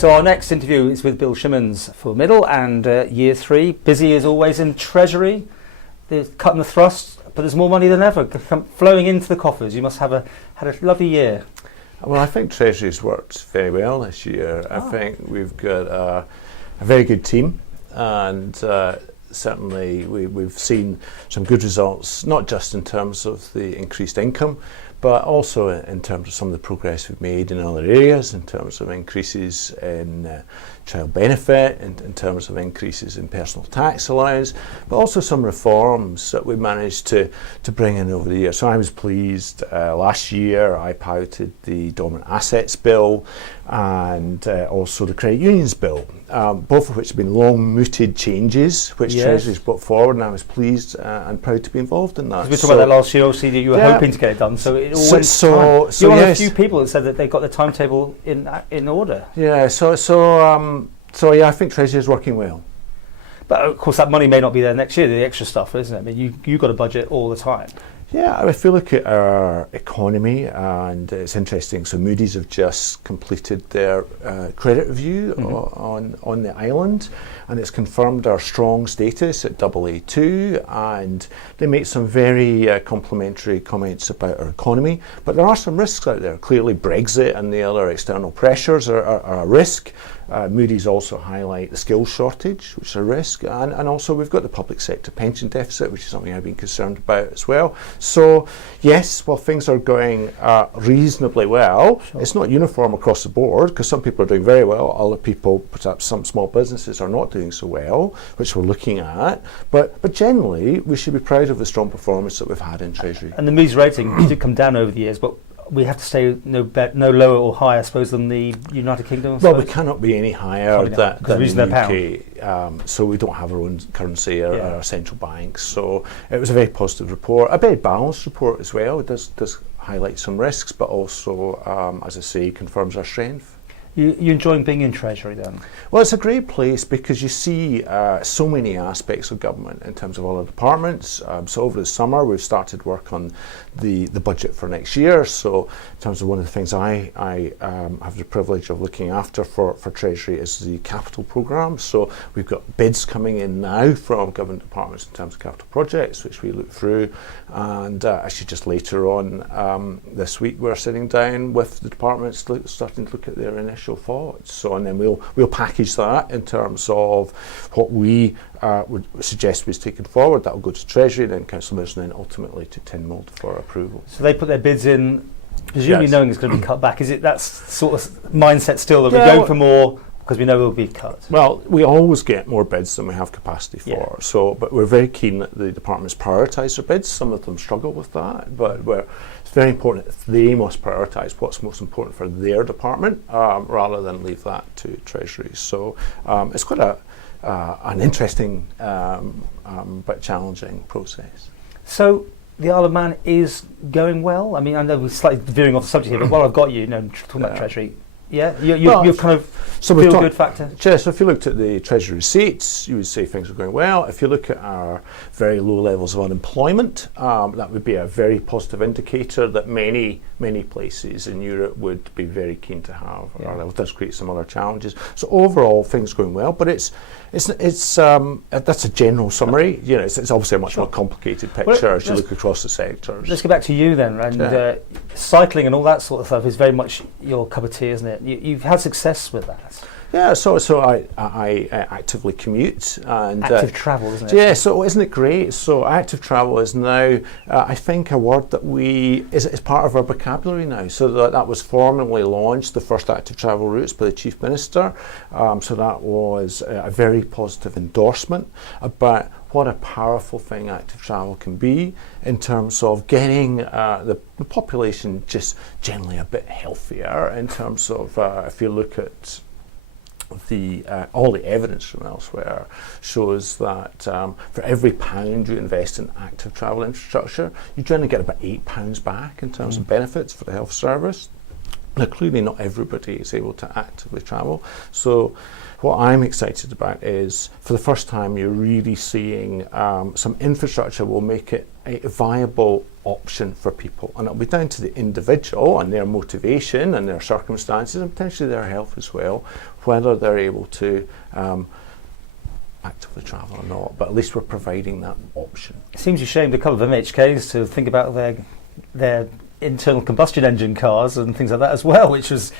So our next interview is with Bill Shimmins for middle and year 3. Busy as always in Treasury. They're cutting the thrust, but there's more money than ever flowing into the coffers. You must have had a lovely year. Well, I think Treasury's worked very well this year. I think we've got a very good team, and certainly we've seen some good results, not just in terms of the increased income, but also in terms of some of the progress we've made in other areas, in terms of increases in child benefit, in terms of increases in personal tax allowance, but also some reforms that we managed to bring in over the year. So I was pleased. Last year I piloted the Dormant Assets Bill and also the Credit Unions Bill, both of which have been long-mooted changes which Treasury's brought forward, and I was pleased and proud to be involved in that. We talked about that last year, obviously, that you were hoping to get it done, so it all went to time. You're one of the few people that said that they got the timetable in order. Yeah, so yeah, I think Treasury is working well. But of course that money may not be there next year, the extra stuff, isn't it? I mean, you've got a budget all the time. Yeah, if you look at our economy, and it's interesting, so Moody's have just completed their credit review on the island, and it's confirmed our strong status at AA2, and they make some very complimentary comments about our economy, but there are some risks out there. Clearly Brexit and the other external pressures are a risk. Moody's also highlight the skills shortage, which is a risk, and also we've got the public sector pension deficit, which is something I've been concerned about as well. So yes, while things are going reasonably well, it's not uniform across the board, because some people are doing very well, other people, perhaps some small businesses, are not doing so well, which we're looking at, but generally we should be proud of the strong performance that we've had in Treasury. And the Moody's rating did come down over the years, but we have to stay no lower or higher, I suppose, than the United Kingdom. Well, we cannot be any higher than the UK. So we don't have our own currency or our central banks. So it was a very positive report, a very balanced report as well. It does highlight some risks, but also, as I say, confirms our strength. You enjoying being in Treasury then? Well, it's a great place because you see so many aspects of government in terms of all the departments. So over the summer we've started work on the budget for next year. So in terms of one of the things I have the privilege of looking after for Treasury is the capital programme. So we've got bids coming in now from government departments in terms of capital projects, which we look through. And actually just later on this week we're sitting down with the departments starting to look at their initial thoughts. So, and then we'll package that in terms of what we would suggest was taken forward. That will go to Treasury, then Council Ministers, and then ultimately to Tinmold for approval. So they put their bids in, presumably knowing it's going to be cut back. Is it that sort of mindset still that we're going for more because we know we'll be cut? Well, we always get more bids than we have capacity for. So, but we're very keen that the departments prioritise their bids. Some of them struggle with that, but it's very important that they must prioritise what's most important for their department rather than leave that to Treasury. So it's quite an interesting but challenging process. So the Isle of Man is going well. I mean, I know we're slightly veering off the subject here, but while I've got you, talking about Treasury. Yeah, you're kind of feel good factor. Yeah, so if you looked at the Treasury receipts, you would say things are going well. If you look at our very low levels of unemployment, that would be a very positive indicator that many places in Europe would be very keen to have. It does create some other challenges. So overall, things going well, but it's that's a general summary. You know, it's obviously a much more complicated picture as you look across the sectors. Let's go back to you then, and cycling and all that sort of stuff is very much your cup of tea, isn't it? You've had success with that. Yeah, so I actively commute and active travel, isn't it? Yeah, so isn't it great? So active travel is now, I think, a word that is part of our vocabulary now. So that was formally launched, the first active travel routes, by the Chief Minister. So that was a very positive endorsement about what a powerful thing active travel can be in terms of getting the population just generally a bit healthier. In terms of if you look at all the evidence from elsewhere shows that for every £1 you invest in active travel infrastructure, you generally get about £8 back in terms of benefits for the health service. Now, clearly not everybody is able to actively travel. So what I'm excited about is, for the first time, you're really seeing some infrastructure will make it a viable option for people, and it'll be down to the individual and their motivation and their circumstances and potentially their health as well, whether they're able to actively travel or not, but at least we're providing that option. It seems a shame to a couple of MHKs to think about their internal combustion engine cars and things like that as well, which was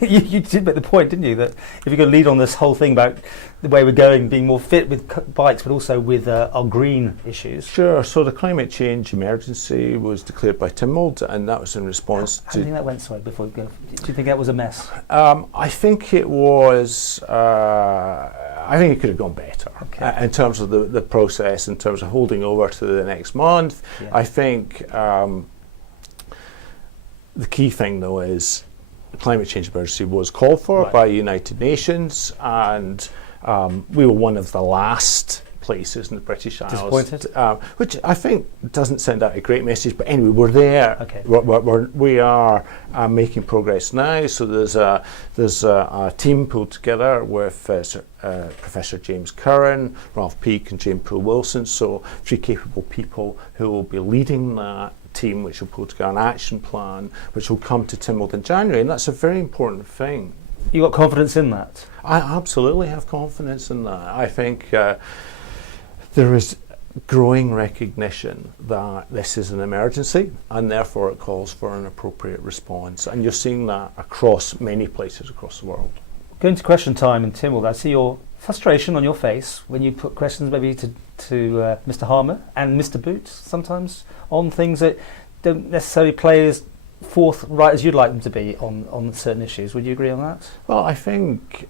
you did make the point, didn't you, that if you're going to lead on this whole thing about the way we're going, being more fit with bikes, but also with our green issues. Sure. So the climate change emergency was declared by Tim Moulton, and that was in response How do you think that went? Sorry, before we go, do you think that was a mess? I think it was. I think it could have gone better in terms of the process, in terms of holding over to the next month. Yeah. I think the key thing, though, is the climate change emergency was called for by United Nations, and we were one of the last places in the British Isles. Disappointed? Which I think doesn't send out a great message, but anyway, we're there. Okay. We are making progress now. So there's a team pulled together with Professor James Curran, Ralph Peake and Jane Poole-Wilson, so 3 capable people who will be leading that team, which will pull together an action plan, which will come to Tim Moulton in January, and that's a very important thing. You got confidence in that? I absolutely have confidence in that. I think there is growing recognition that this is an emergency, and therefore it calls for an appropriate response, and you're seeing that across many places across the world. Going to question time, and Tim, I see your frustration on your face when you put questions maybe to Mr. Harmer and Mr. Boots sometimes on things that don't necessarily play as forthright as you'd like them to be on certain issues. Would you agree on that? Well, I think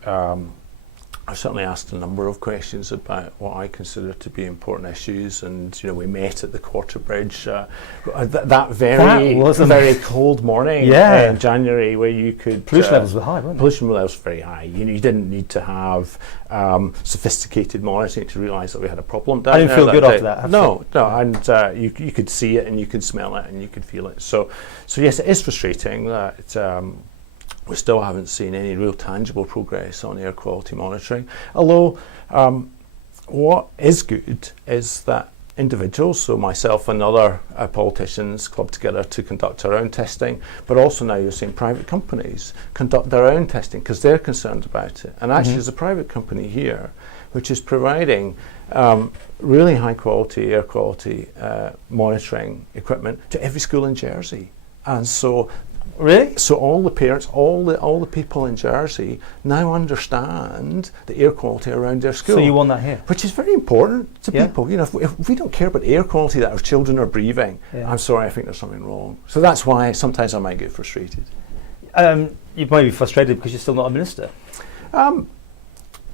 I've certainly asked a number of questions about what I consider to be important issues, and we met at the Quarter Bridge that very cold morning in January, where you could pollution levels were high, weren't they? Pollution levels were very high. You didn't need to have sophisticated monitoring to realise that we had a problem down there. I didn't feel good after that. No, and you could see it and you could smell it and you could feel it. So yes, it is frustrating that we still haven't seen any real tangible progress on air quality monitoring. Although what is good is that individuals, so myself and other politicians, clubbed together to conduct our own testing, but also now you're seeing private companies conduct their own testing because they're concerned about it. And actually there's a private company here which is providing really high quality air quality monitoring equipment to every school in Jersey. And so really? So all the parents, all the people in Jersey now understand the air quality around their school. So you want that here? Which is very important to people. If we don't care about air quality that our children are breathing, I'm sorry, I think there's something wrong. So that's why sometimes I might get frustrated. You might be frustrated because you're still not a minister.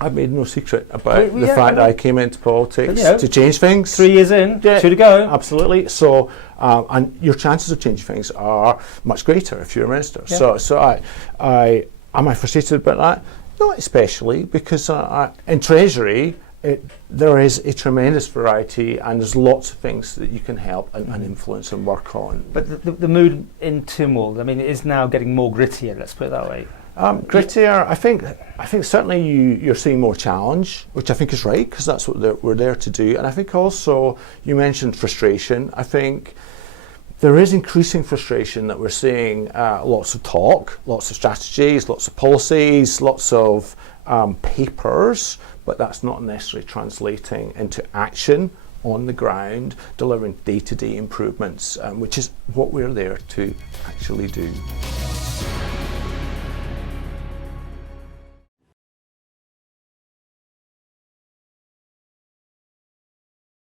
I've made no secret about the fact that I came into politics to change things. 3 years in, 2 to go. Absolutely. So, and your chances of changing things are much greater if you're a minister. Yeah. So I am I frustrated about that? Not especially, because in Treasury there is a tremendous variety and there's lots of things that you can help and influence and work on. But the mood in Tynwald, I mean, it is now getting more grittier. Let's put it that way. Grittier. I think certainly you're seeing more challenge, which I think is right because that's what we're there to do. And I think also you mentioned frustration. I think there is increasing frustration that we're seeing lots of talk, lots of strategies, lots of policies, lots of papers, but that's not necessarily translating into action on the ground, delivering day-to-day improvements, which is what we're there to actually do.